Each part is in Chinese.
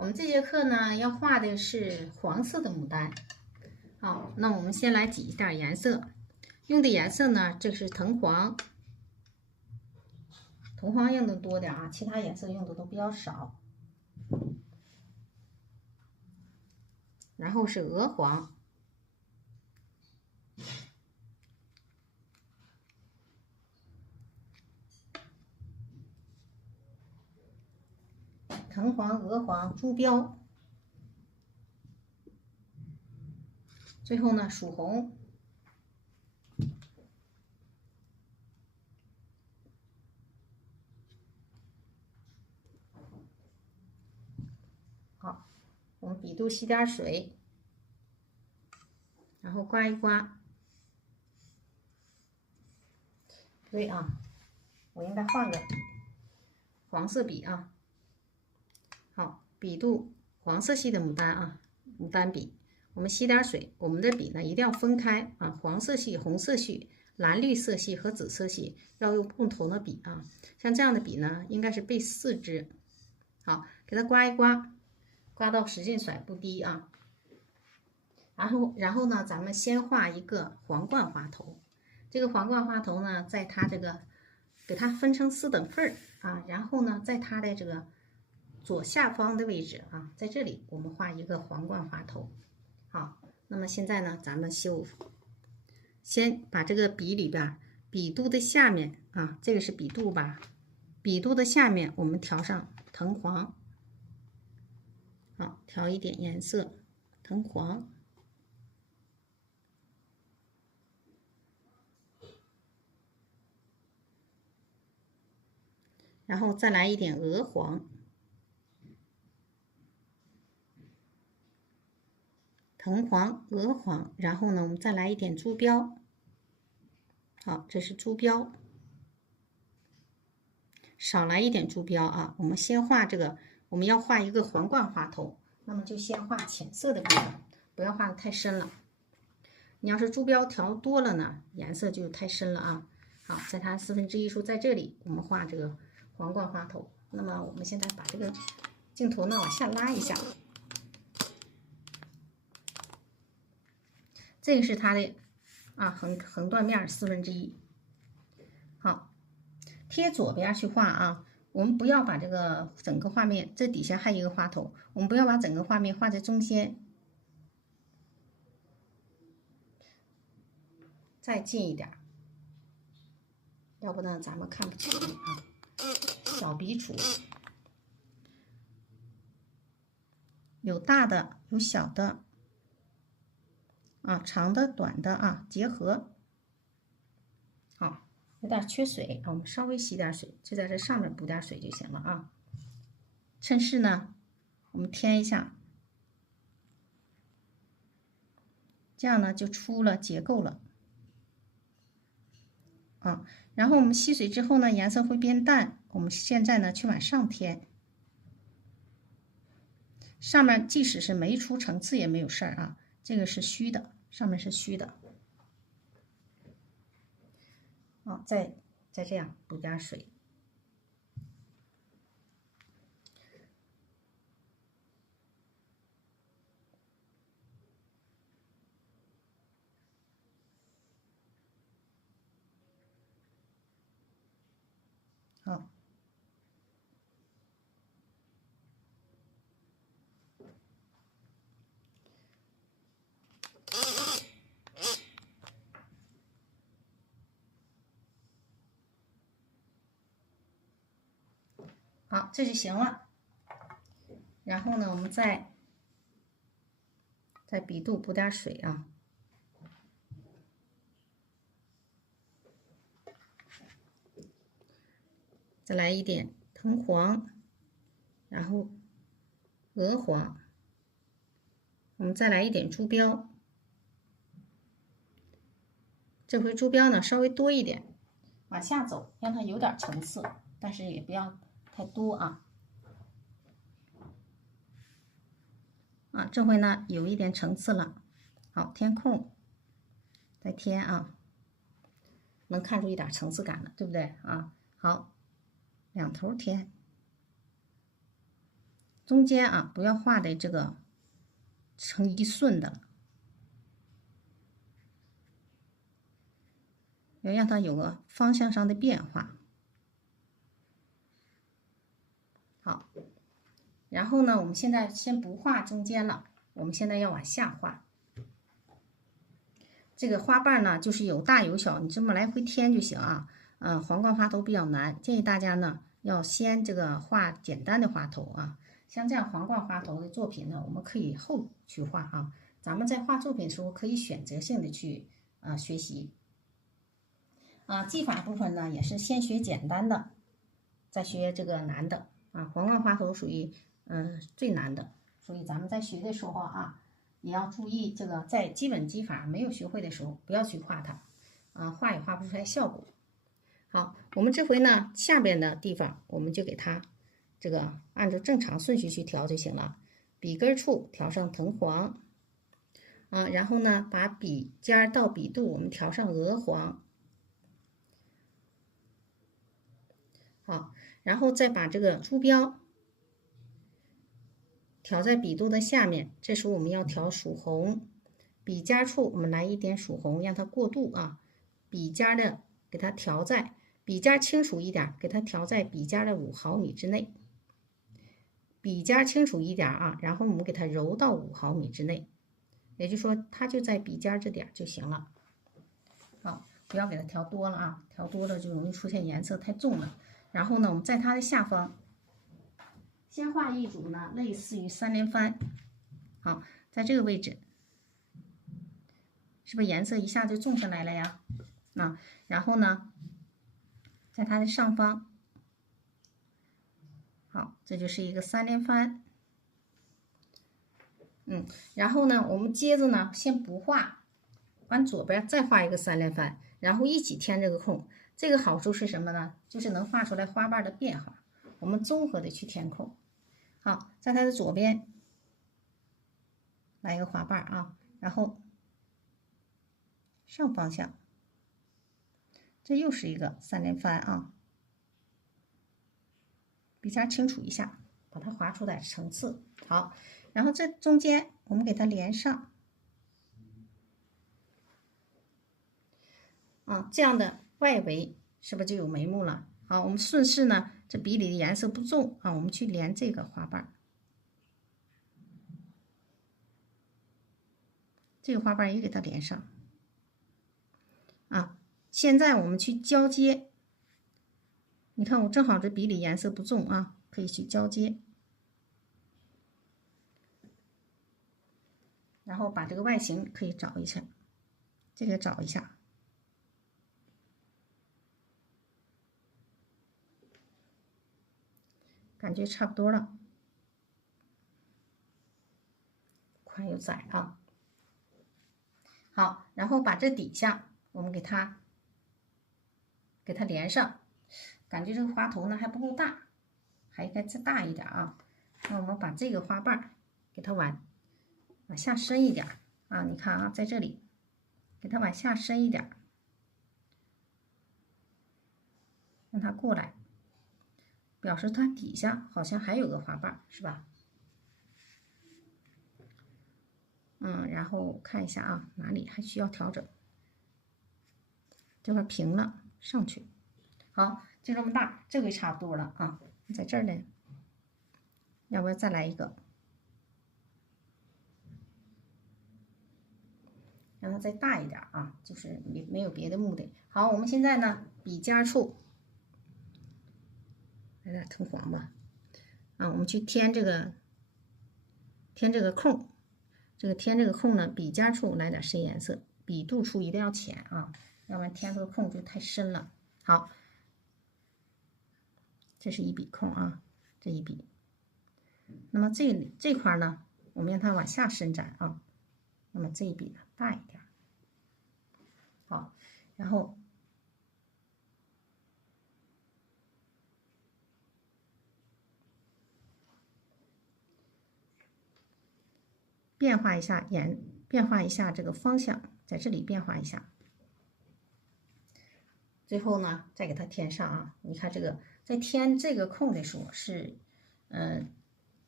我们这节课呢要画的是黄色的牡丹。好，那我们先来挤一点颜色，用的颜色呢，这是藤黄，藤黄用的多点啊，其他颜色用的都比较少。然后是鹅黄，藤黄、鹅黄、朱标，最后呢曙红。好，我们笔肚吸点水，然后刮一刮。不对啊，我应该换个黄色笔啊。好，笔肚黄色系的牡丹啊，牡丹笔。我们吸点水，我们的笔呢一定要分开啊，黄色系、红色系、蓝绿色系和紫色系要用不同的笔啊。像这样的笔呢，应该是备4支。好，给它刮一刮，刮到使劲甩不低啊。然后呢，咱们先画一个皇冠花头。这个皇冠花头呢，在它这个给它分成4等份啊，然后呢，在它的这个左下方的位置啊，在这里我们画一个皇冠花头。好，那么现在呢，咱们先把这个笔里边笔肚的下面啊，这个是笔肚吧，笔肚的下面我们调上藤黄。好，调一点颜色，藤黄。然后再来一点鹅黄，藤黄、鹅黄，然后呢，我们再来一点朱标。好，这是朱标，少来一点朱标啊。我们先画这个，我们要画一个皇冠花头，那么就先画浅色的部分，不要画的太深了。你要是朱标调多了呢，颜色就太深了啊。好，在它1/4处在这里，我们画这个皇冠花头。那么我们现在把这个镜头呢往下拉一下，这个是它的啊横断面1/4。好，贴左边去画啊。我们不要把这个整个画面，这底下还有一个花头，我们不要把整个画面画在中间，再近一点，要不呢咱们看不清啊。小笔触，有大的，有小的，啊，长的、短的啊，结合。好，有点缺水啊，我们稍微吸点水，就在这上面补点水就行了啊。趁势呢，我们添一下，这样呢就出了结构了。啊，然后我们吸水之后呢，颜色会变淡。我们现在呢去往上添，上面即使是没出层次也没有事儿啊，这个是虚的，上面是虚的。啊，再这样补点水。好。好，这就行了。然后呢，我们在笔肚补点水啊。再来一点藤黄，然后鹅黄，我们再来一点朱标。这回朱标呢稍微多一点，往下走，让它有点层次，但是也不要太多啊。啊，这回呢有一点层次了。好，填空，再填啊，能看出一点层次感了，对不对啊？好，两头填，中间啊不要画的这个成一顺的了，要让它有个方向上的变化。好，然后呢，我们现在先不画中间了，我们现在要往下画。这个花瓣呢，就是有大有小，你这么来回添就行啊。皇冠花头比较难，建议大家呢要先这个画简单的花头啊。像这样皇冠花头的作品呢，我们可以后去画啊。咱们在画作品的时候，可以选择性的去学习。技法部分呢，也是先学简单的，再学这个难的啊。皇冠花头属于最难的，所以咱们在学的时候啊，也要注意这个在基本技法没有学会的时候，不要去画它画也画不出来效果。好，我们这回呢下边的地方我们就给它这个按照正常顺序去调就行了。笔根处调上藤黄然后呢把笔尖到笔肚我们调上鹅黄。好，然后再把这个珠标调在笔肚的下面，这时候我们要调曙红，笔尖处我们来一点曙红，让它过渡啊。笔尖的给它调在笔尖清楚一点，给它调在笔尖的5毫米之内。笔尖清楚一点啊，然后我们给它揉到5毫米之内，也就是说它就在笔尖这点就行了。好，不要给它调多了啊，调多了就容易出现颜色太重了。然后呢，我们在它的下方先画一组呢，类似于3连帆。好，在这个位置，是不是颜色一下就重下来了呀？然后呢，在它的上方，好，这就是一个3连帆。然后呢，我们接着呢，先不画，往左边再画一个3连帆，然后一起填这个空。这个好处是什么呢？就是能画出来花瓣的变化。我们综合的去填空。好，在它的左边来一个花瓣啊，然后上方向，这又是一个3连帆啊。笔尖清楚一下，把它划出来层次。好，然后这中间我们给它连上这样的外围是不是就有眉目了？好，我们顺势呢，这笔里的颜色不重我们去连这个花瓣，这个花瓣也给它连上现在我们去交接，你看我正好这笔里颜色不重可以去交接，然后把这个外形可以找一下，这个找一下。感觉差不多了，宽又窄好，然后把这底下我们给它连上，感觉这个花头呢还不够大，还应该再大一点那我们把这个花瓣给它往下伸一点你看在这里给它往下伸一点，让它过来。表示它底下好像还有个花瓣，是吧？然后看一下哪里还需要调整，这块平了上去。好，就这么大，这回差不多了在这儿呢，要不要再来一个？让它再大一点就是没有别的目的。好，我们现在呢，笔尖处来点藤黄吧我们去填这个空，填这个空呢，笔尖处来点深颜色，笔肚处一定要浅要不然填这个空就太深了。好，这是一笔空这一笔。那么这块呢，我们让它往下伸展那么这一笔呢大一点。好，然后变化一下变化一下这个方向，在这里变化一下。最后呢，再给它填上你看这个在填这个空的时候是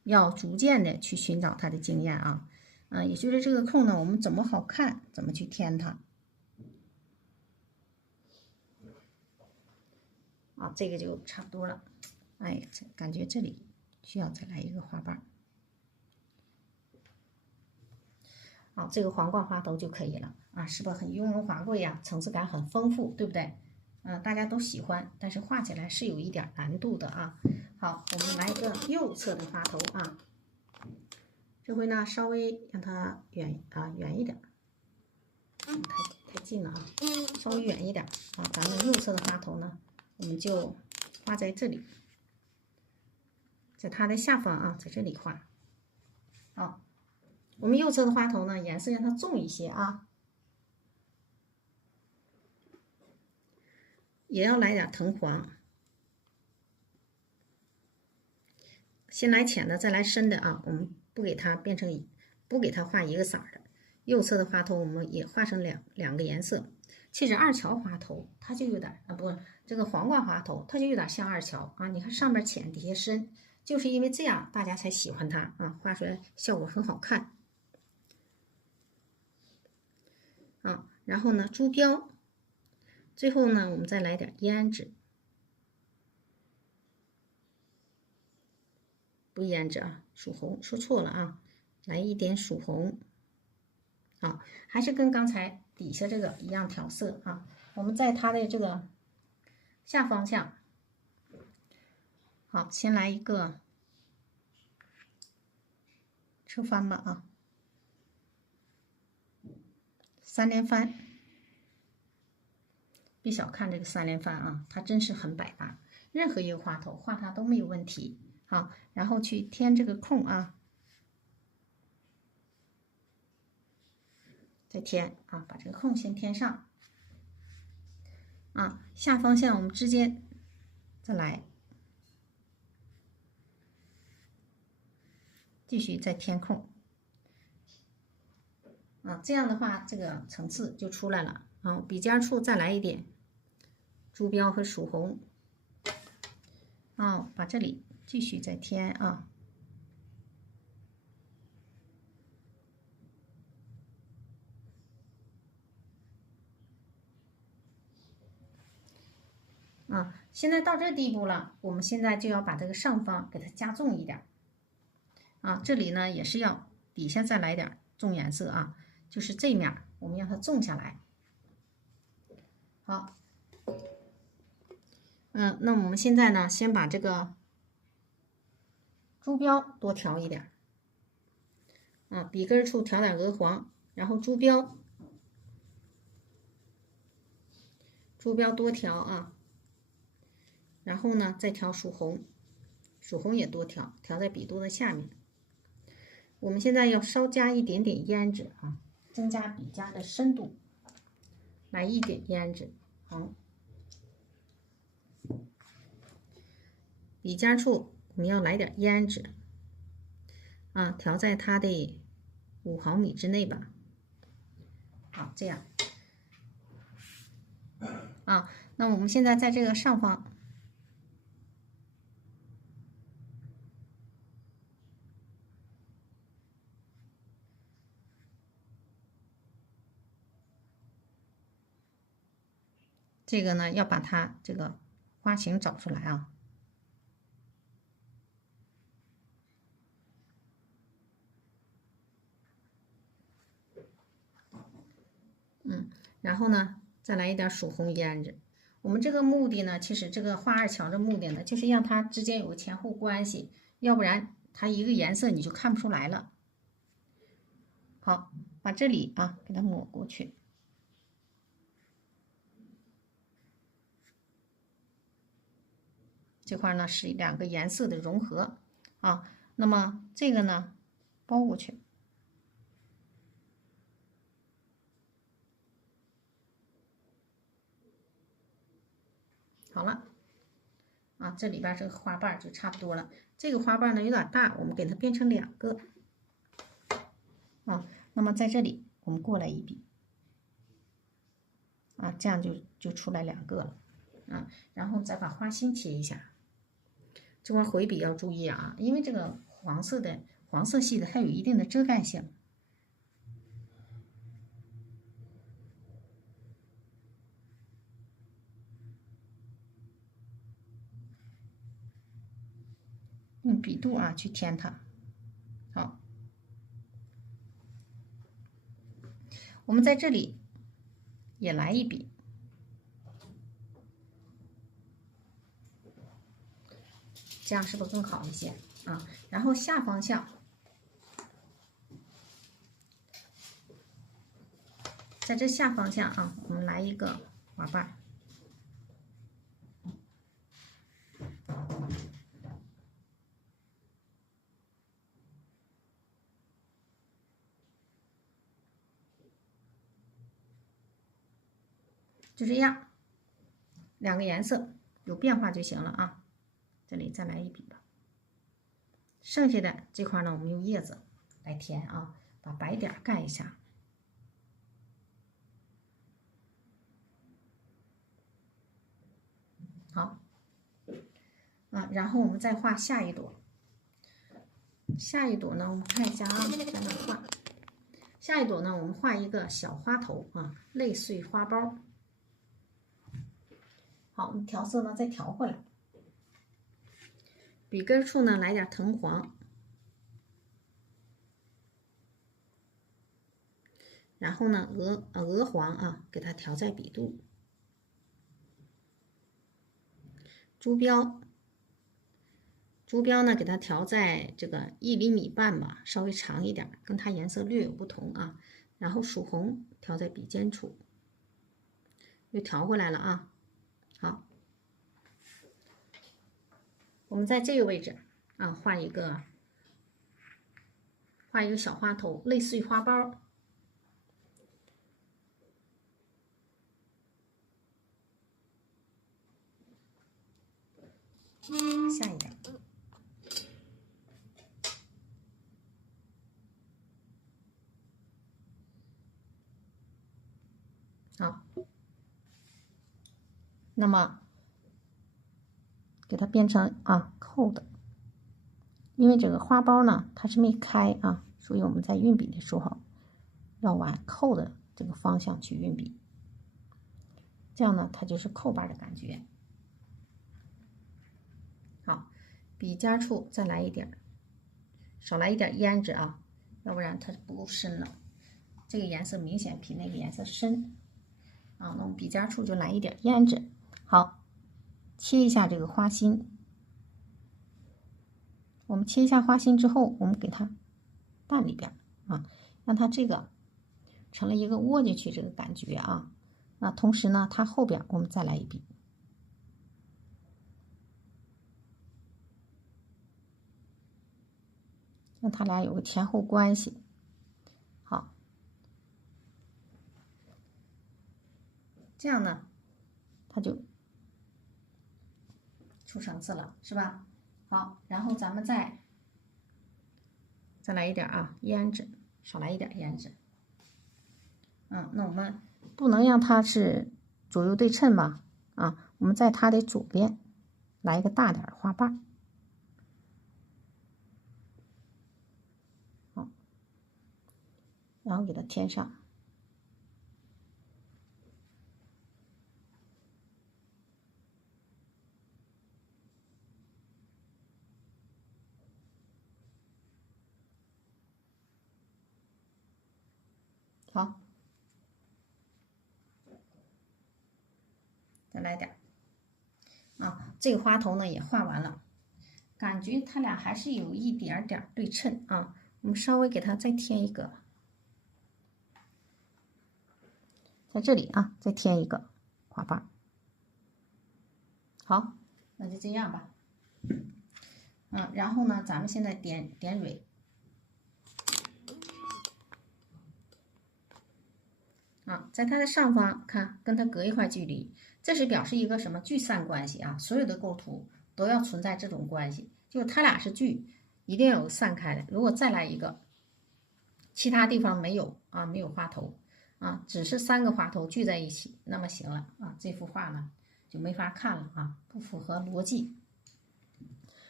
要逐渐的去寻找它的经验啊。也就是这个空呢，我们怎么好看，怎么去填它。这个就差不多了。哎，感觉这里需要再来一个花瓣。这个皇冠花头就可以了啊，是不是很雍容华贵呀？层次感很丰富，对不对？大家都喜欢，但是画起来是有一点难度的啊。好，我们来一个右侧的花头啊，这回呢稍微让它远一点，太近了啊，稍微远一点啊。咱们右侧的花头呢，我们就画在这里，在它的下方啊，在这里画。好，我们右侧的花头呢，颜色让它重一些啊，也要来点藤黄。先来浅的，再来深的啊。我们不给它画一个色的。右侧的花头我们也画成两个颜色。其实二乔花头它就有点这个皇冠花头它就有点像二乔啊。你看上面浅，底下深，就是因为这样大家才喜欢它啊，画出来效果很好看啊。然后呢，珠标，最后呢，我们再来点胭脂。不胭脂啊，曙红，说错了啊，来一点曙红，还是跟刚才底下这个一样调色啊。我们在它的这个下方向，好，先来一个车翻吧啊，三连翻，别小看这个三连翻啊，它真是很百搭，任何一个花头画它都没有问题。好，然后去填这个空啊。再填啊，把这个空先填上啊。下方向我们直接再来，继续再填空啊。这样的话，这个层次就出来了啊。笔尖处再来一点珠标和曙红啊，把这里继续再填啊。现在到这地步了，我们现在就要把这个上方给它加重一点啊。这里呢也是要底下再来点重颜色啊，就是这面我们让它重下来。好，那我们现在呢，先把这个珠标多调一点啊，笔根处调点鹅黄，然后珠标多调啊。然后呢，再调曙红，曙红也多调，调在笔肚的下面。我们现在要稍加一点点胭脂啊，增加笔尖的深度。来一点胭脂，好，笔尖处我们要来点胭脂啊，调在它的5毫米之内吧。好，这样啊，那我们现在在这个上方。这个呢，要把它这个花型找出来啊。然后呢，再来一点曙红胭脂。我们这个目的呢，其实这个画二乔的目的呢，就是让它之间有个前后关系，要不然它一个颜色你就看不出来了。好，把这里啊给它抹过去。这块呢是2个颜色的融合啊，那么这个呢包过去。好了，这里边这个花瓣就差不多了。这个花瓣呢有点大，我们给它变成2个啊。那么在这里我们过来一笔啊，这样就出来2个了然后再把花心切一下。这块回笔要注意啊，因为这个黄色系的，还有一定的遮盖性。用笔肚啊去填它。好，我们在这里也来一笔，这样是不是更好一些啊？然后下方向，在这下方向啊，我们来一个花瓣。就这样，两个颜色有变化就行了啊。这里再来一笔吧。剩下的这块呢，我们用叶子来填啊，把白点盖一下。好，然后我们再画下一朵。下一朵呢，我们看一下啊，在哪画？下一朵呢，我们画一个小花头啊，泪碎花苞。好，我们调色呢再调回来，笔根处呢来点藤黄，然后呢鹅黄啊，给它调在笔肚。珠标呢给它调在这个1厘米半吧，稍微长一点，跟它颜色略有不同啊。然后曙红调在笔尖处，又调回来了啊。好，我们在这个位置啊画一个小花头，类似于花苞。下一点。好，那么给它变成扣的，因为这个花苞呢它是没开啊，所以我们在运笔的时候要往扣的这个方向去运笔，这样呢它就是扣瓣的感觉。好，笔尖处再来一点，少来一点胭脂啊，要不然它不够深了。这个颜色明显比那个颜色深啊，那我们笔尖处就来一点胭脂。好，切一下这个花心。我们切一下花心之后，我们给它淡里边啊，让它这个成了一个窝进去这个感觉啊。那同时呢，它后边我们再来一笔，让它俩有个前后关系。好，这样呢，它就出层次了，是吧？好，然后咱们再来一点啊，胭脂，少来一点胭脂。那我们不能让它是左右对称吧？我们在它的左边来一个大点的花瓣。好，然后给它添上。好，再来点这个花头呢也画完了，感觉它俩还是有一点点对称啊，我们稍微给它再添一个，在这里再添一个花瓣。好，那就这样吧。然后呢，咱们现在点蕊。在它的上方看，跟它隔一块距离，这是表示一个什么聚散关系啊？所有的构图都要存在这种关系，就是它俩是聚，一定要有散开的。如果再来一个，其他地方没有没有花头只是3个花头聚在一起，那么行了这幅画呢就没法看了不符合逻辑。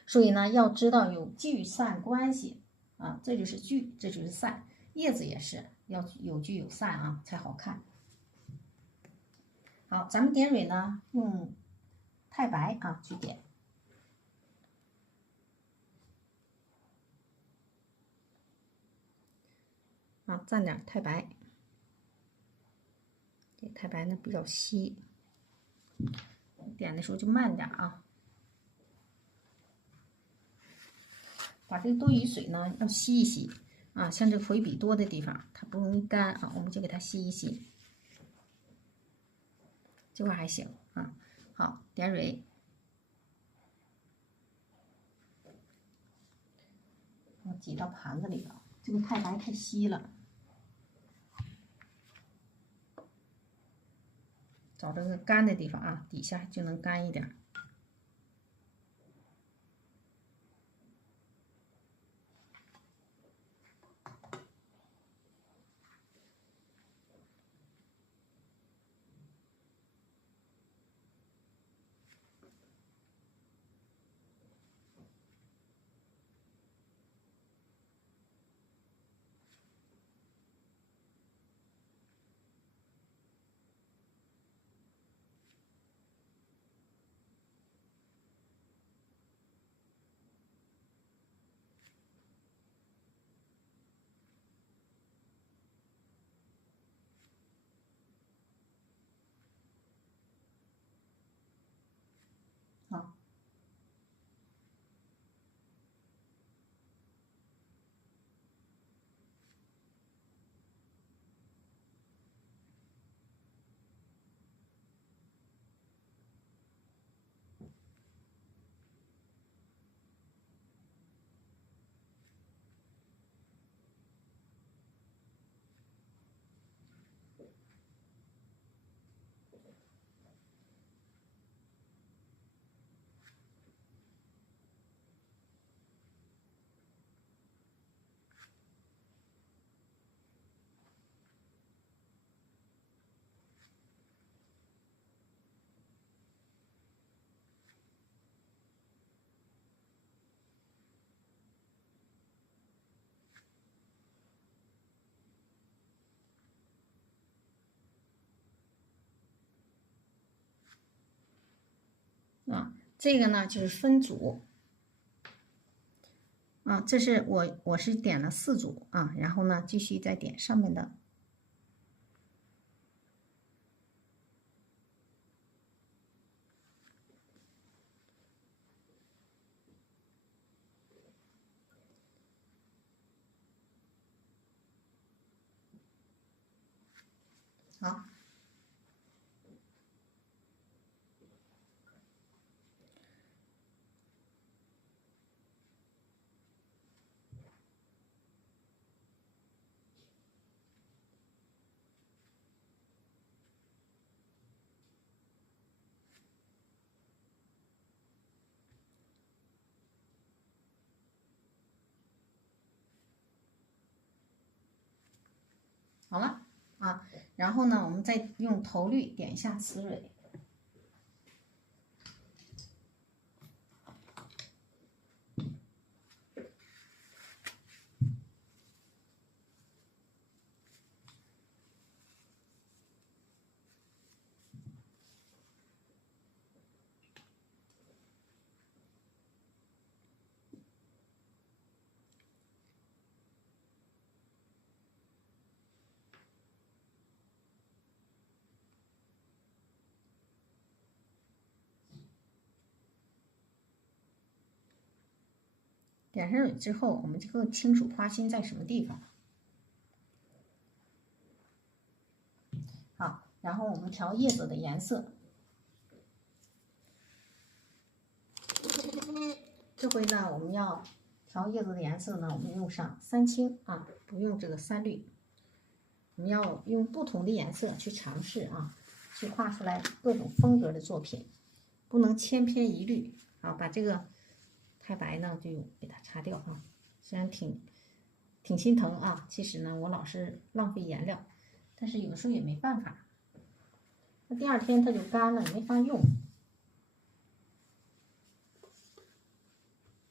所以呢，要知道有聚散关系啊，这就是聚，这就是散。叶子也是要有聚有散啊，才好看。好，咱们点蕊呢，用太白啊去点。啊，蘸点太白，这太白呢比较稀，点的时候就慢点啊。把这个多余水呢要吸一吸啊，像这个回笔多的地方，它不容易干啊，我们就给它吸一吸。这块还行啊。好，点蕊，我挤到盘子里了。这个太白太稀了，找这个干的地方啊，底下就能干一点。好。啊，这个呢就是分组啊，这是我是点了4组啊，然后呢继续再点上面的。好。好了啊，然后呢，我们再用头绿点一下雌蕊。点上蕊之后，我们就更清楚花心在什么地方。好，然后我们调叶子的颜色。这回呢，我们要调叶子的颜色呢，我们用上3青啊，不用这个3绿。我们要用不同的颜色去尝试啊，去画出来各种风格的作品，不能千篇一律啊。把这个太白呢就给它擦掉啊，虽然挺心疼啊，其实呢我老是浪费颜料，但是有的时候也没办法。那第2天它就干了，没法用。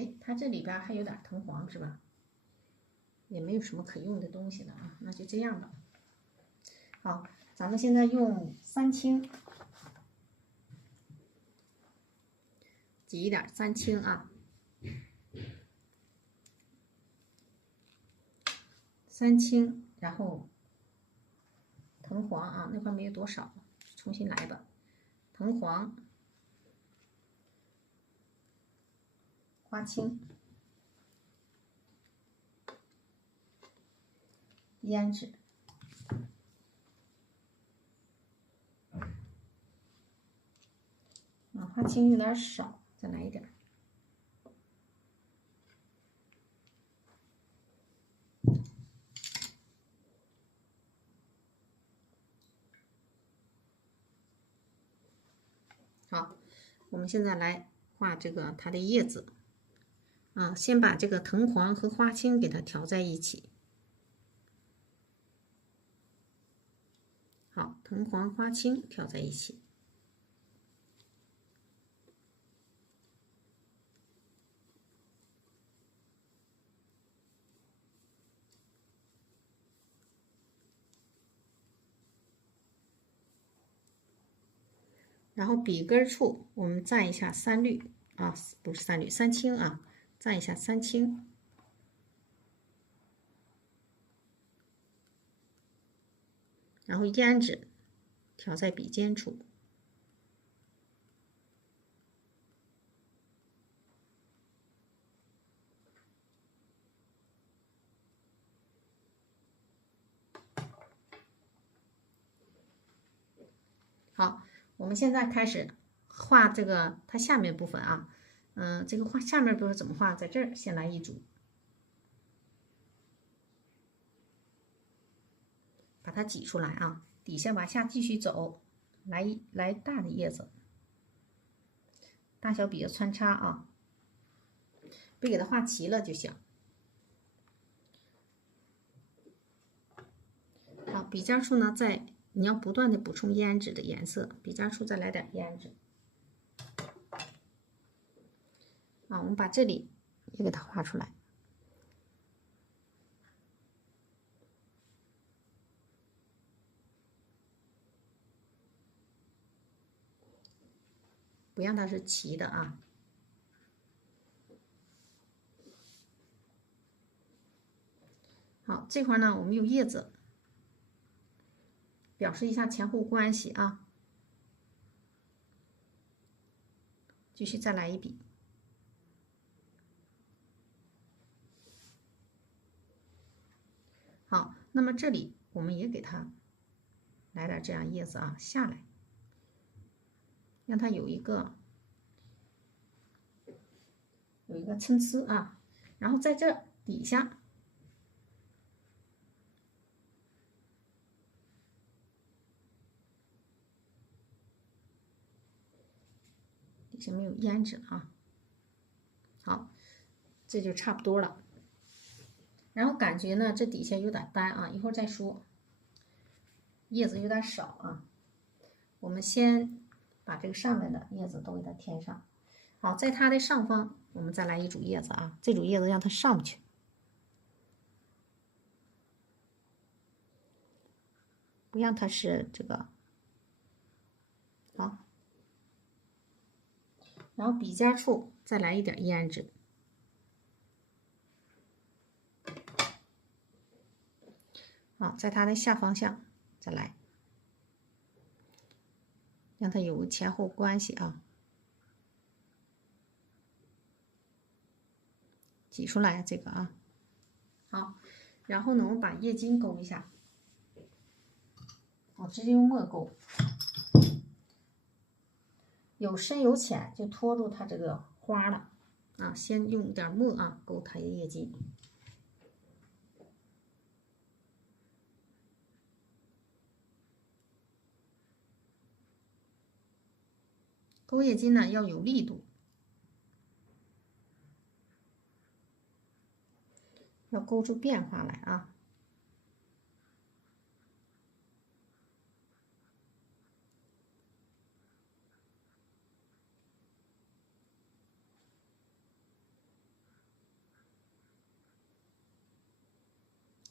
哎，它这里边还有点藤黄是吧？也没有什么可用的东西了啊，那就这样吧。好，咱们现在用三青挤一点三青啊，三青，然后藤黄啊，那块没有多少，重新来吧。藤黄、花青、胭脂。花青有点少，再来一点。好，我们现在来画这个它的叶子。先把这个藤黄和花青给它调在一起。好，藤黄、花青调在一起。然后笔根处我们蘸一下三绿啊，不是三绿，三青啊，蘸一下三青。然后胭脂调在笔尖处。好，我们现在开始画这个它下面部分啊。这个画下面部分怎么画？在这儿先来一组，把它挤出来啊，底下往下继续走，来大的叶子，大小笔的穿插啊，别给它画齐了就行。好，笔尖处呢，你要不断的补充胭脂的颜色，笔尖处再来点胭脂。我们把这里也给它画出来。不让它是齐的啊。好，这块呢，我们用叶子表示一下前后关系啊。继续再来一笔。好，那么这里我们也给它来点这样叶子啊，下来，让它有一个参差啊，然后在这底下。底下没有胭脂啊，好，这就差不多了。然后感觉呢，这底下有点干啊，一会儿再说。叶子有点少啊，我们先把这个上面的叶子都给它填上。好，在它的上方，我们再来一组叶子啊，这组叶子让它上不去，不让它是这个。好，然后笔尖处再来一点胭脂。好，在它的下方向再来，让它有个前后关系啊，挤出来这个啊。好，然后呢，我们把叶筋勾一下，我直接用墨勾，有深有浅，就拖住它这个花了啊。先用点墨啊，勾它的叶筋。勾叶筋呢要有力度，要勾出变化来啊。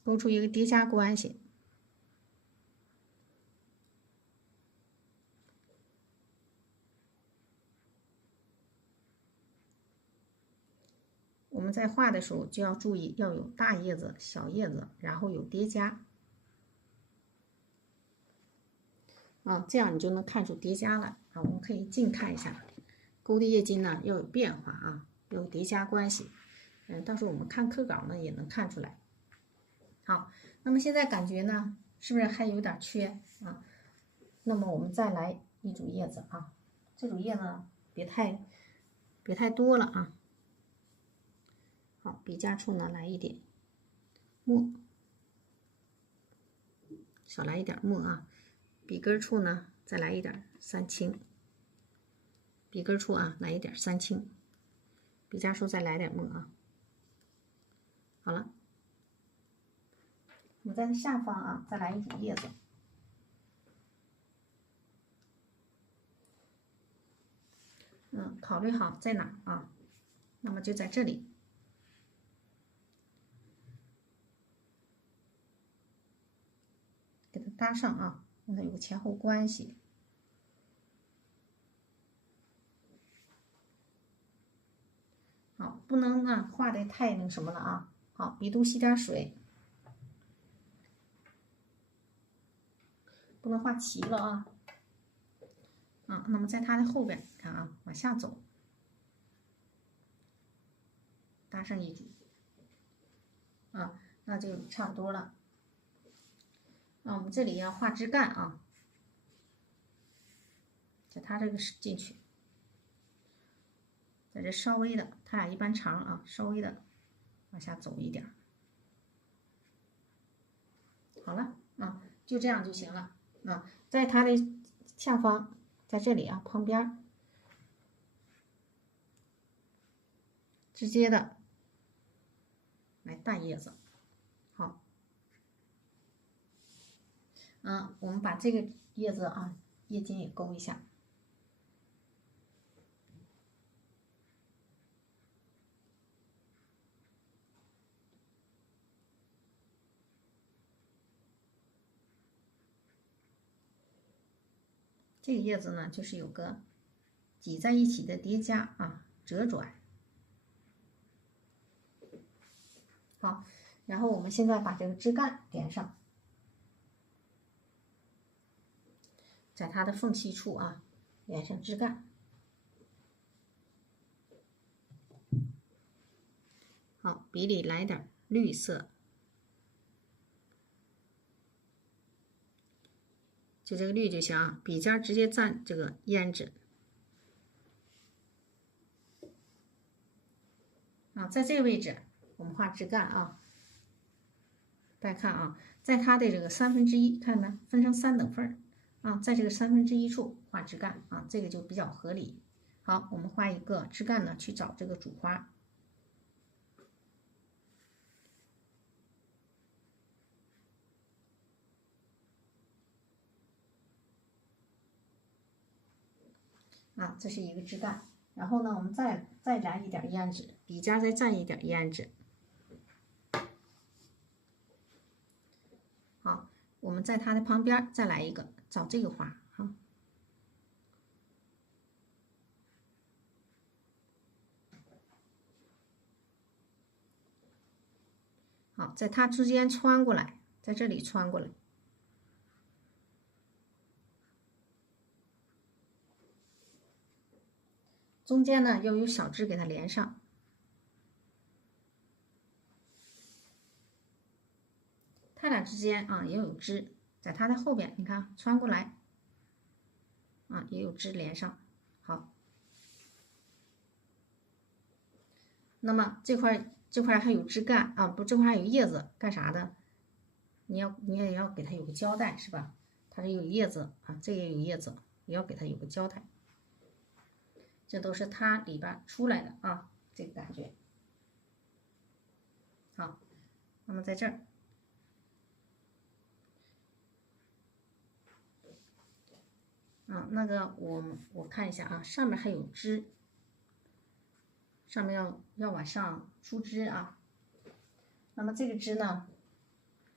勾出一个叠加关系。我们在画的时候就要注意，要有大叶子、小叶子，然后有叠加。这样你就能看出叠加了我们可以近看一下，钩的叶筋呢要有变化要有叠加关系。到时候我们看课稿呢也能看出来。好，那么现在感觉呢，是不是还有点缺那么我们再来一组叶子这组叶呢别太多了好，笔尖处呢来一点墨，少来一点墨笔根处呢再来一点三青，笔根处来一点三青，笔尖处再来点墨好了，我们在下方再来一组叶子。考虑好在哪那么就在这里，给它搭上让它有个前后关系。好，不能画的太那什么了好，笔肚吸点水，不能画齐了那么在它的后边，看往下走，搭上一组那就差不多了。那我们这里要画枝干在它这个进去，在这稍微的，它俩一般长稍微的往下走一点。好了就这样就行了在它的下方，在这里旁边直接的来大叶子。好，我们把这个叶子叶筋也勾一下。这个叶子呢，就是有个挤在一起的叠加折转。好，然后我们现在把这个枝干连上，在它的缝隙处连上枝干。好，笔里来点绿色，就这个绿就行笔尖直接蘸这个胭脂在这个位置我们画枝干大家看在它的这个1/3，看到没？分成3等份在这个1/3处画枝干这个就比较合理。好，我们画一个枝干呢，去找这个主花。这是一个枝干，然后呢，我们再来一点胭脂，笔尖再蘸一点胭脂。好，我们在它的旁边再来一个，找这个花好，在它之间穿过来，在这里穿过来。中间呢要有小枝给它连上，它俩之间也有枝，在它的后边，你看穿过来也有枝连上。好，那么这块还有枝干不，这块还有叶子，干啥的？你也要给它有个交代，是吧？它这有叶子这也有叶子，也要给它有个交代。这都是它里边出来的这个感觉。好，那么在这儿那个我看一下上面还有枝，上面要往上出枝那么这个枝呢，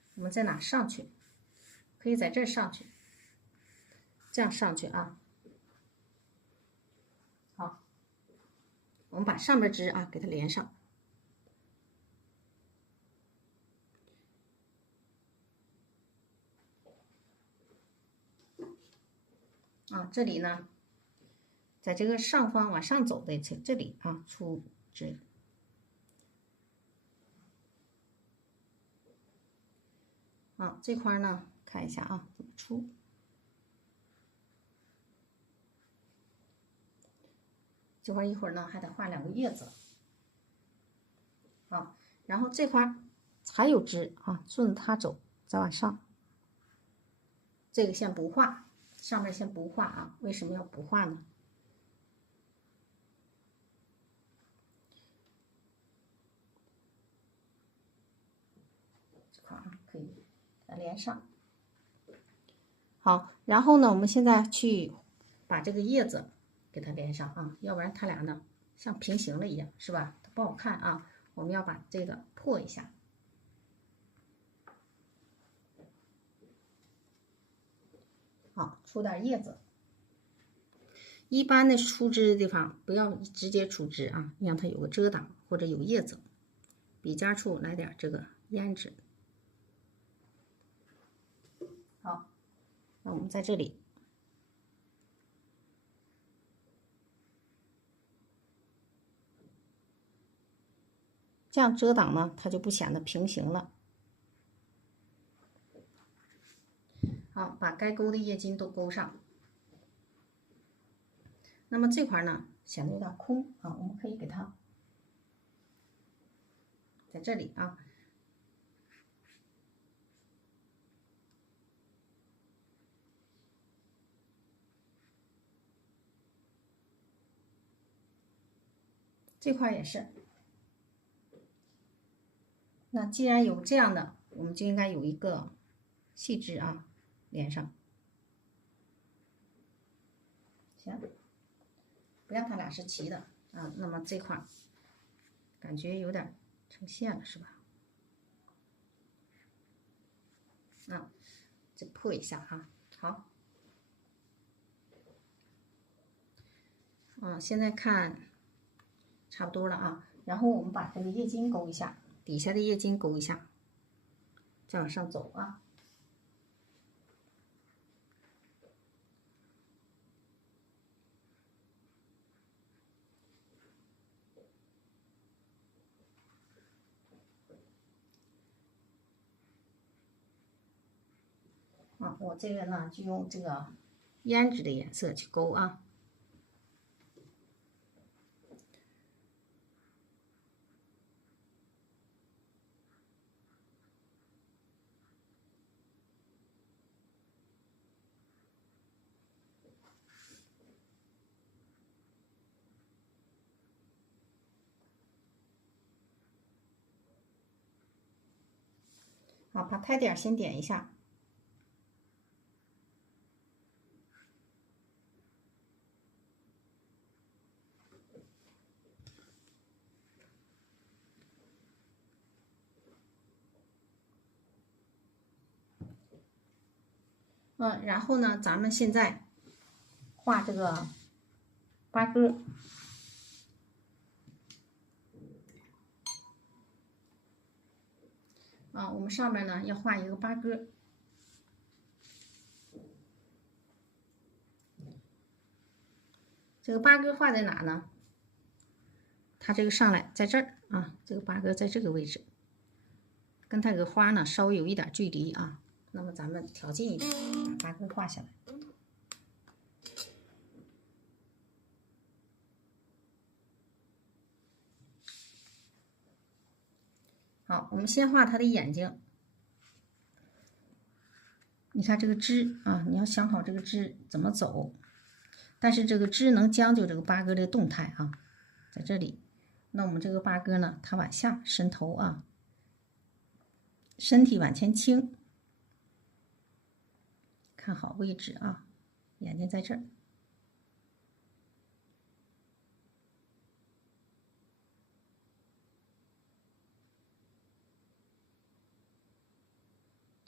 我们在哪上去？可以在这儿上去，这样上去啊。好，我们把上面枝啊给它连上。啊，这里呢，在这个上方往上走的这里啊出枝。啊，这块呢，看一下啊怎么出。这块一会儿呢还得画2个叶子。啊，然后这块还有枝啊，顺着它走，再往上。这个先不画，上面先不画啊，为什么要不画呢？这块啊可以把它连上。好，然后呢，我们现在去把这个叶子给它连上啊，要不然它俩呢像平行了一样，是吧？它不好看啊。我们要把这个破一下。好，出点叶子。一般的出枝的地方不要直接出枝啊，让它有个遮挡或者有叶子，笔尖处来点这个胭脂。好，那我们在这里这样遮挡呢，它就不显得平行了。好，把该勾的叶筋都勾上。那么这块呢显得有点空啊，我们可以给它在这里啊，这块也是。那既然有这样的，我们就应该有一个细枝啊连上。行，不让它俩是齐的啊。那么这块感觉有点成线了，是吧？啊，再破一下啊。好，现在看差不多了啊。然后我们把这个叶筋勾一下，底下的叶筋勾一下，再往上走啊。我这个呢就用这个胭脂的颜色去勾啊。好，把开点先点一下。然后呢，咱们现在画这个八哥。我们上面呢要画一个八哥。这个八哥画在哪呢？它这个上来在这儿啊，这个八哥在这个位置，跟它这个花呢稍微有一点距离啊。那么咱们调近一点，把八哥画下来。好，我们先画它的眼睛。你看这个枝啊，你要想好这个枝怎么走，但是这个枝能将就这个八哥的动态啊，在这里。那我们这个八哥呢，它往下伸头啊，身体往前倾，看好位置啊，眼睛在这儿。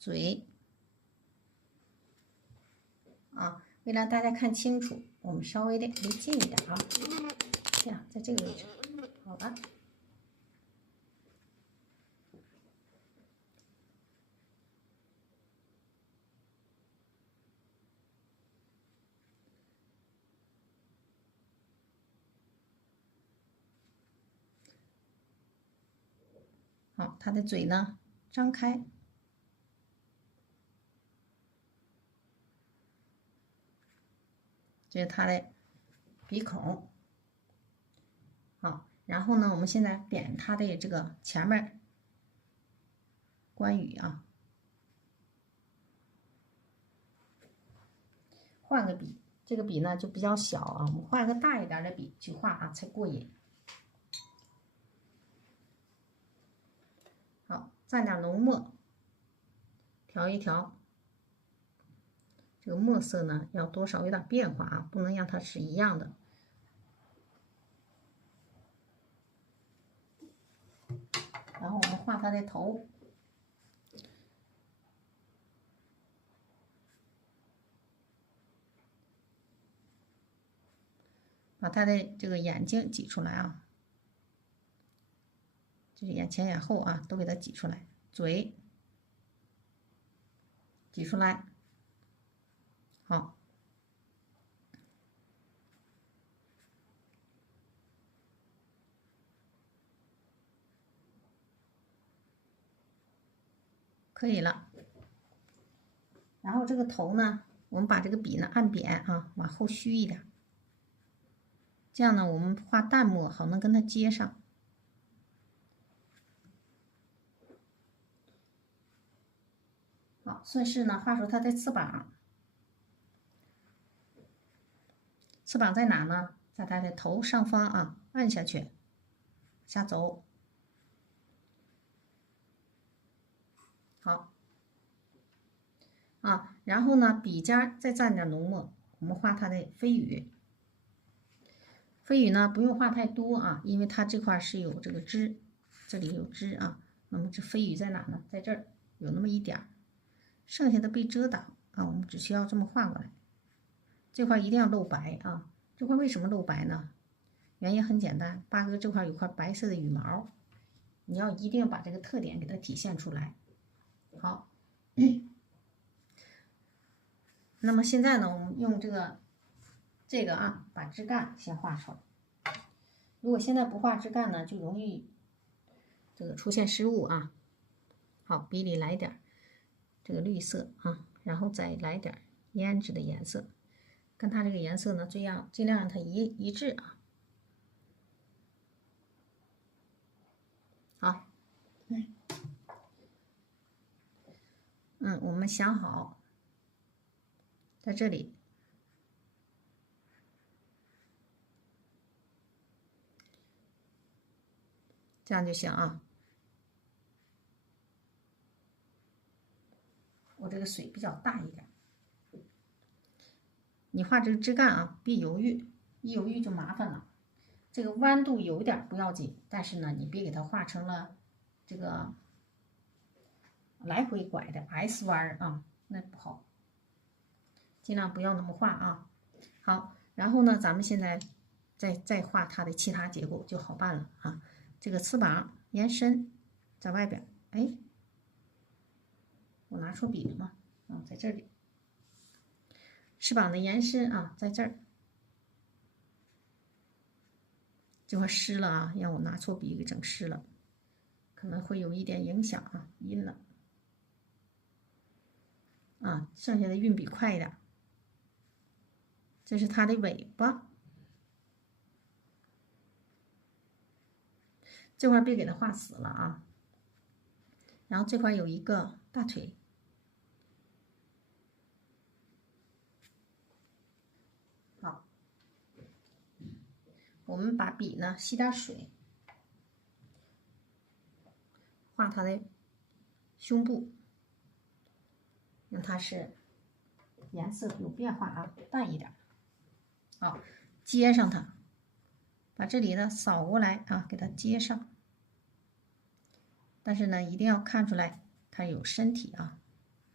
嘴啊，为了大家看清楚，我们稍微的离近一点啊，这样在这个位置，好了。好，它的嘴呢张开，这是它的鼻孔。好，然后呢，我们现在扁它的这个前面关羽啊，换个笔，这个笔呢就比较小啊，我们换个大一点的笔去画啊，才过瘾。好，蘸点浓墨，调一调。这个墨色呢，要多少有点变化啊，不能让它是一样的。然后我们画它的头，把它的这个眼睛挤出来啊，就是眼前眼后啊，都给它挤出来，嘴挤出来，好。可以了，然后这个头呢，我们把这个笔呢按扁啊，往后虚一点，这样呢，我们画淡墨好能跟它接上。好，顺势呢画出它的翅膀，翅膀在哪呢？在它的头上方啊，按下去，下走。好。啊，然后呢，笔尖再蘸点浓墨，我们画它的飞羽。飞羽呢，不用画太多啊，因为它这块是有这个枝，这里有枝啊。那么这飞羽在哪呢？在这儿有那么一点儿，剩下的被遮挡啊，我们只需要这么画过来。这块一定要露白啊，这块为什么露白呢？原因很简单，八哥这块有块白色的羽毛，你要一定要把这个特点给它体现出来。好。那么现在呢，我们用这个啊，把枝干先画出来。如果现在不画枝干呢，就容易这个出现失误啊。好，笔里来点这个绿色啊，然后再来点胭脂的颜色，跟它这个颜色呢，尽量让它一致啊。好，我们想好。在这里，这样就行啊。我这个水比较大一点，你画这个枝干啊，别犹豫，一犹豫就麻烦了。这个弯度有一点不要紧，但是呢，你别给它画成了这个来回拐的 S 弯啊，那不好。尽量不要那么画啊。好，然后呢，咱们现在再画它的其他结构就好办了啊。这个翅膀延伸在外边，哎，我拿错笔了吗？啊，在这里，翅膀的延伸啊，在这儿，这块湿了啊，让我拿错笔给整湿了，可能会有一点影响啊，阴了啊，剩下的运笔快一点。这是它的尾巴，这块别给它画死了啊。然后这块有一个大腿，好，我们把笔呢吸点水，画它的胸部，让它是颜色有变化啊，淡一点。好，接上它，把这里呢扫过来啊，给它接上。但是呢，一定要看出来它有身体啊。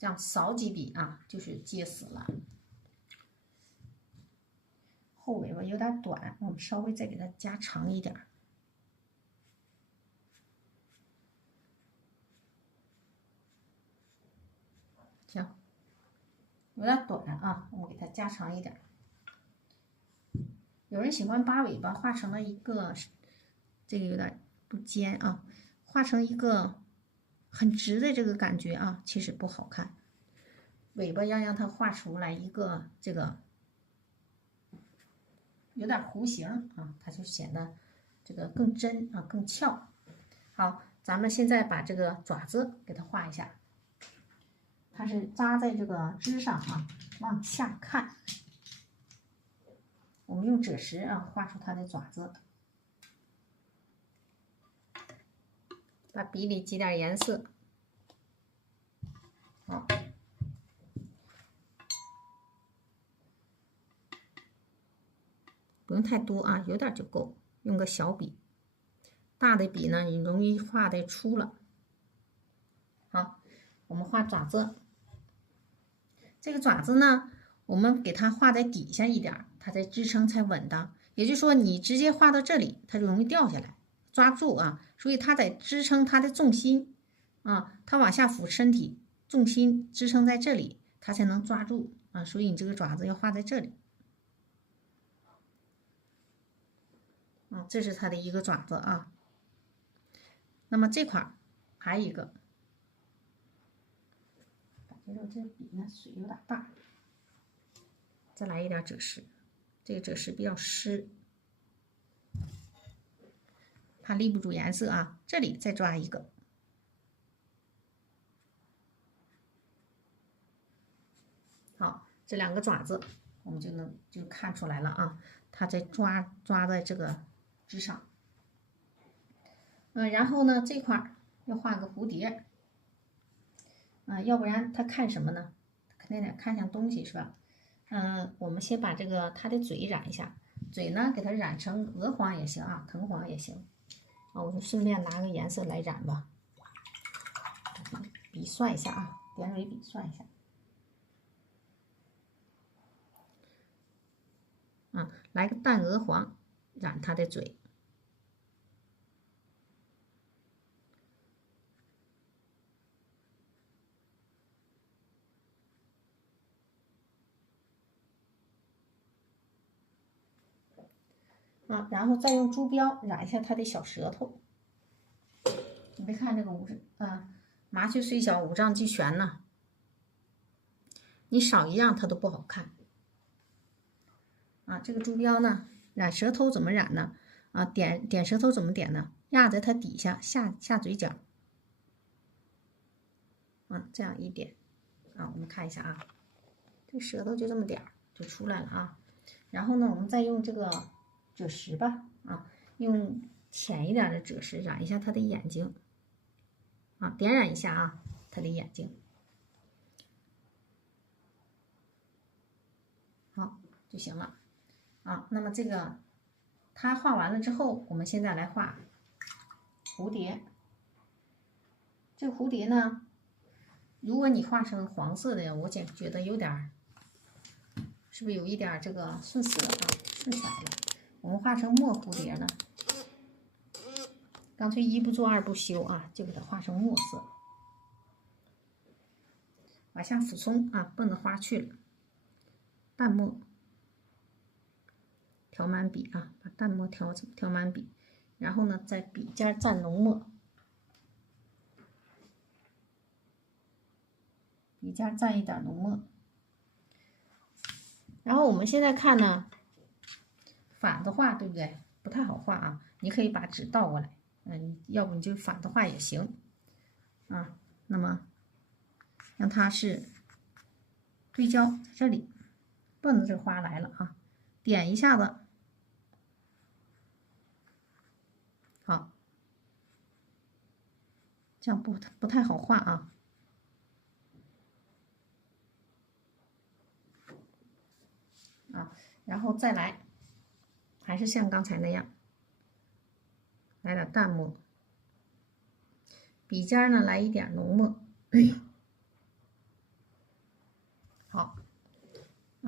这样少几笔啊，就是接死了。后尾巴有点短，我们稍微再给它加长一点。行，有点短啊，我们给它加长一点。有人喜欢把尾巴画成了一个，这个有点不尖啊，画成一个很直的这个感觉啊，其实不好看。尾巴要让它画出来一个这个有点弧形啊，它就显得这个更真啊，更翘。好，咱们现在把这个爪子给它画一下，它是扎在这个枝上啊，往下看。我们用赭石啊画出它的爪子，把笔里挤点颜色，好，不用太多啊，有点就够，用个小笔。大的笔呢，你容易画的粗了。好，我们画爪子。这个爪子呢，我们给它画在底下一点，它才支撑才稳当。也就是说，你直接画到这里，它就容易掉下来，抓不住啊。所以它得支撑它的重心啊，它往下俯身体，重心支撑在这里，它才能抓住啊。所以你这个爪子要画在这里。啊，这是它的一个爪子啊。那么这块还有一个。这笔呢水有点大，再来一点赭石，这个赭石比较湿，怕立不住颜色啊。这里再抓一个，好，这两个爪子我们就看出来了啊，它在抓在这个枝上。然后呢这块要画个蝴蝶。要不然他看什么呢？肯定得看向东西是吧？我们先把这个它的嘴染一下，嘴呢给它染成鹅黄也行啊，藤黄也行。我就顺便拿个颜色来染吧。笔算一下啊，点尾笔算一下。来个淡鹅黄，染它的嘴。然后再用猪标染一下它的小舌头。你别看这个麻雀虽小五脏俱全呢，你少一样它都不好看。这个猪标呢，染舌头怎么染呢？点舌头怎么点呢？压在它底下下嘴角。这样一点。我们看一下啊，这舌头就这么点就出来了啊。然后呢，我们再用这个赭石吧，用浅一点的赭石染一下它的眼睛，点染一下啊，它的眼睛，好就行了那么这个它画完了之后，我们现在来画蝴蝶。这个蝴蝶呢，如果你画成黄色的，我觉得有点，是不是有一点这个顺色顺色了？我们画成墨蝴蝶呢，干脆一不做二不休就给它画成墨色，往下俯冲奔着花去了。淡墨调满笔把淡墨调满笔，然后呢，在笔尖蘸浓墨，笔尖蘸一点浓墨。然后我们现在看呢，反着画对不对？不太好画你可以把纸倒过来，要不你就反着画也行那么让它是对焦在这里，奔着这花来了点一下子，好，这样不太好画然后再来，还是像刚才那样，来点淡墨，笔尖呢来一点浓墨，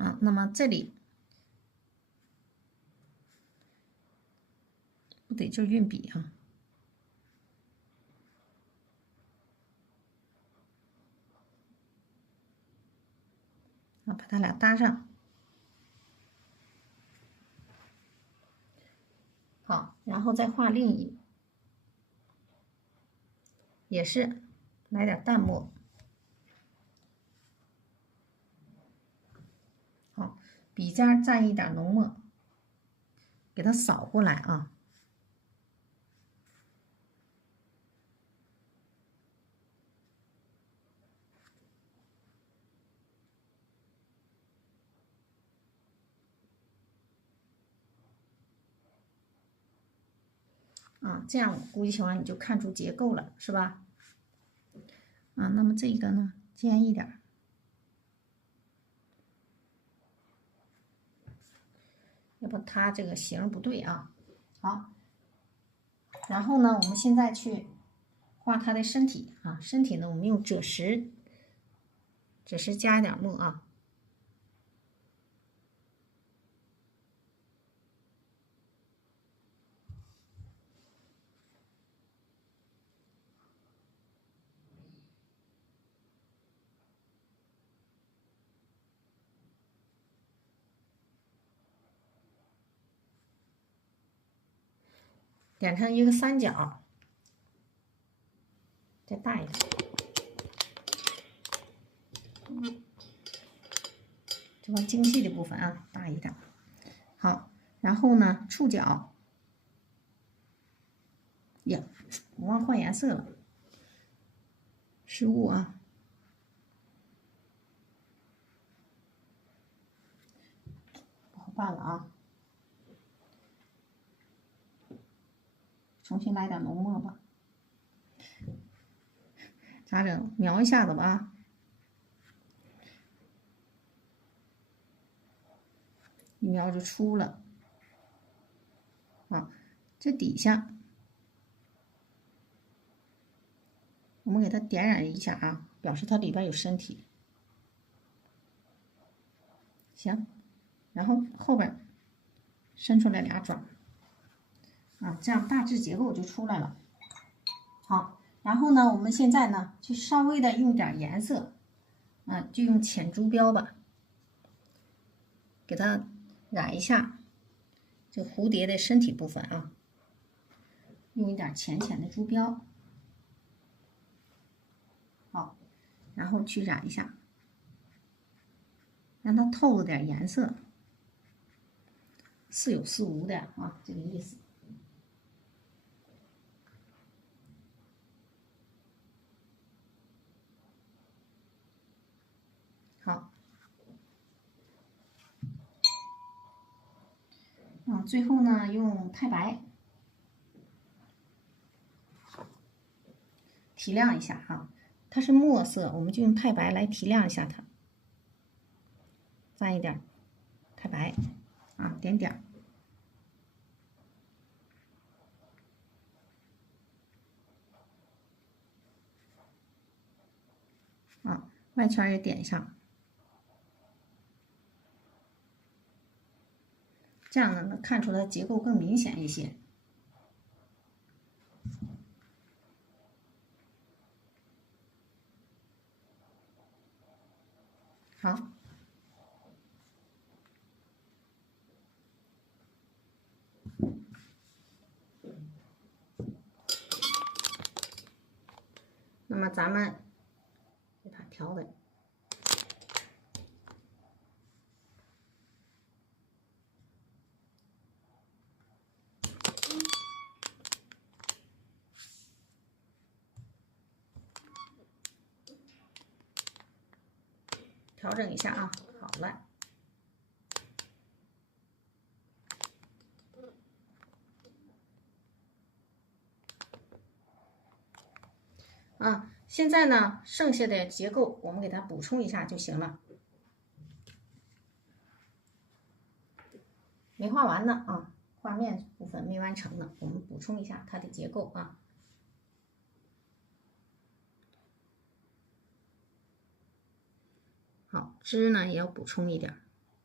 啊。那么这里不得就运笔啊，把它俩搭上。好，然后再画另一，也是来点淡墨。好，笔尖蘸一点浓墨，给它扫过来啊。这样估计小王你就看出结构了，是吧？那么这个呢，尖一点，要不它这个形不对啊。好，然后呢，我们现在去画它的身体啊。身体呢，我们用赭石加一点墨啊。点成一个三角，再大一点。这块精细的部分啊，大一点。好，然后呢，触角，呀，我忘换颜色了，失误啊。不好办了啊，重新来点浓墨吧。咋整？描一下子吧。一描就出了。这底下我们给它点染一下啊，表示它里边有身体。行，然后后边伸出来俩爪这样大致结构就出来了。好，然后呢，我们现在呢，就稍微的用点颜色，就用浅朱标吧，给它染一下这蝴蝶的身体部分啊，用一点浅浅的朱标。好，然后去染一下，让它透了点颜色，似有似无的啊，这个意思。好，最后呢，用太白提亮一下哈，它是墨色，我们就用太白来提亮一下它，蘸一点太白点点外圈也点上，这样呢能看出来结构更明显一些。好，那么咱们给它调的。调整一下啊，好了。现在呢，剩下的结构我们给它补充一下就行了。没画完呢啊，画面部分没完成呢，我们补充一下它的结构啊。好，枝呢也要补充一点。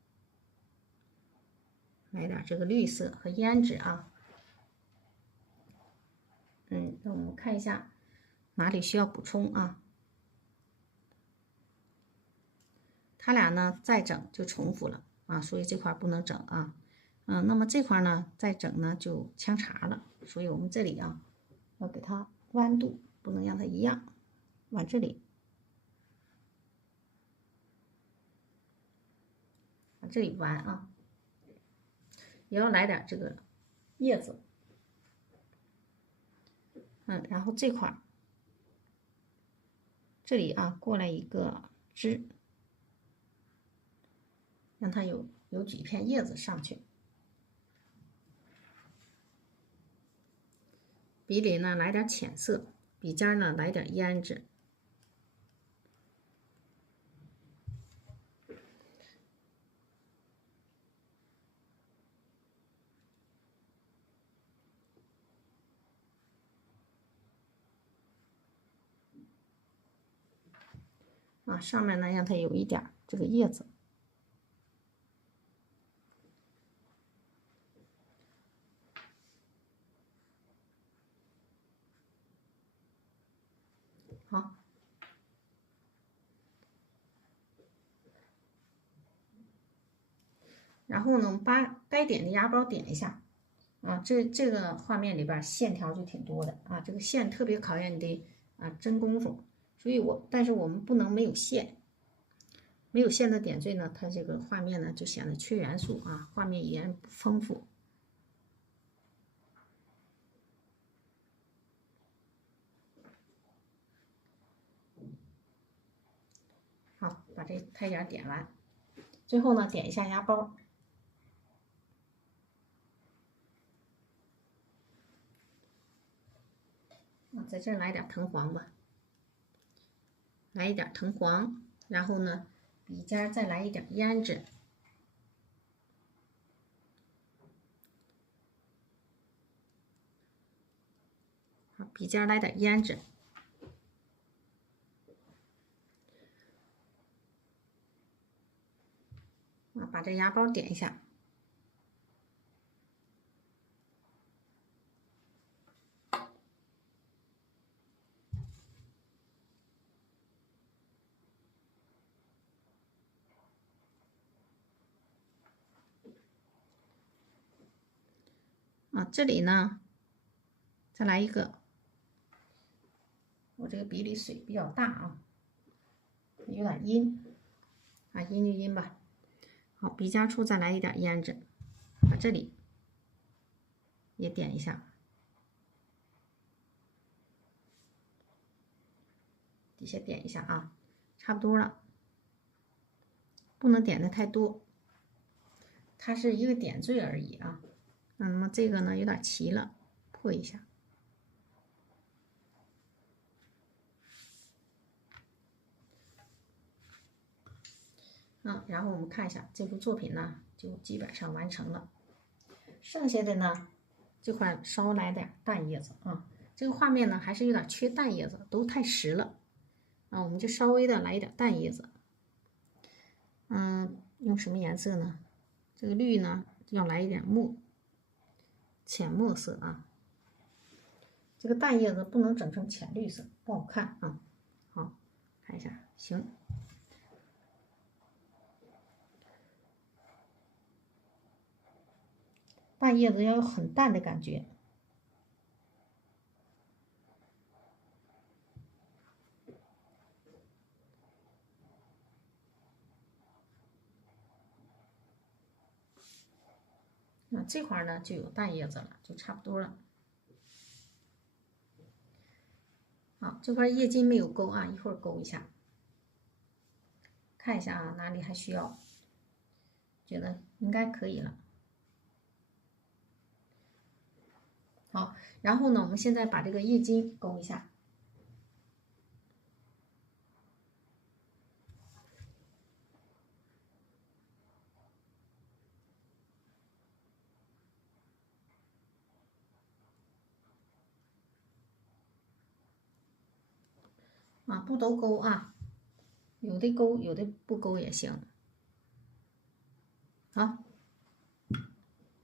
来点这个绿色和胭脂啊。那我们看一下哪里需要补充啊？它俩呢再整就重复了啊，所以这块不能整啊。那么这块呢再整呢就扦插了，所以我们这里啊要给它弯度，不能让它一样，往这里，往这里弯啊。也要来点这个叶子，然后这块这里啊过来一个枝，让它有几片叶子上去。笔里呢来点浅色，笔尖呢来点胭脂。上面呢让它有一点这个叶子。好，然后呢，我们把该点的芽包点一下啊。这个画面里边线条就挺多的啊，这个线特别考验你的真功夫。所以但是我们不能没有线，没有线的点缀呢，它这个画面呢就显得缺元素啊，画面也不丰富。好，把这太阳点完，最后呢点一下芽包。在这儿来点藤黄吧，来一点藤黄，然后呢，笔尖再来一点胭脂，好，笔尖来点胭脂，把这芽包点一下。这里呢，再来一个，我这个笔里水比较大啊，有点阴，阴就阴吧。好，笔尖处再来一点胭脂，把这里也点一下，底下点一下啊，差不多了，不能点的太多，它是一个点缀而已啊。那么这个呢有点齐了，破一下。然后我们看一下这幅作品呢，就基本上完成了。剩下的呢，这块稍微来点淡叶子啊。这个画面呢还是有点缺淡叶子，都太实了啊。我们就稍微的来一点淡叶子。用什么颜色呢？这个绿呢要来一点墨，浅墨色啊。这个淡叶子不能整成浅绿色，不好看啊。好，看一下，行。淡叶子要有很淡的感觉。那这块呢就有淡叶子了，就差不多了。好，这块叶筋没有勾啊，一会儿勾一下，看一下啊哪里还需要，觉得应该可以了。好，然后呢，我们现在把这个叶筋勾一下。不都勾啊，有的勾，有的不勾也行。好，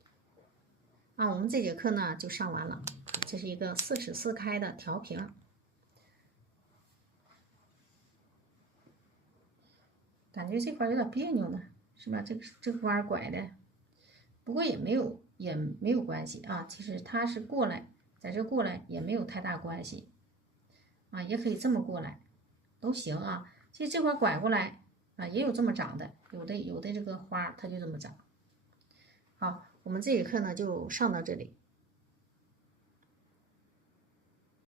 啊，我们这节课呢就上完了，这是一个4尺4开的调平，感觉这块有点别扭呢，是吧？这个弯拐的，不过也没有关系啊。其实它是过来，在这过来也没有太大关系啊，也可以这么过来，都行啊。其实这块拐过来啊，也有这么长的，有的这个花它就这么长。好，我们这节课呢就上到这里。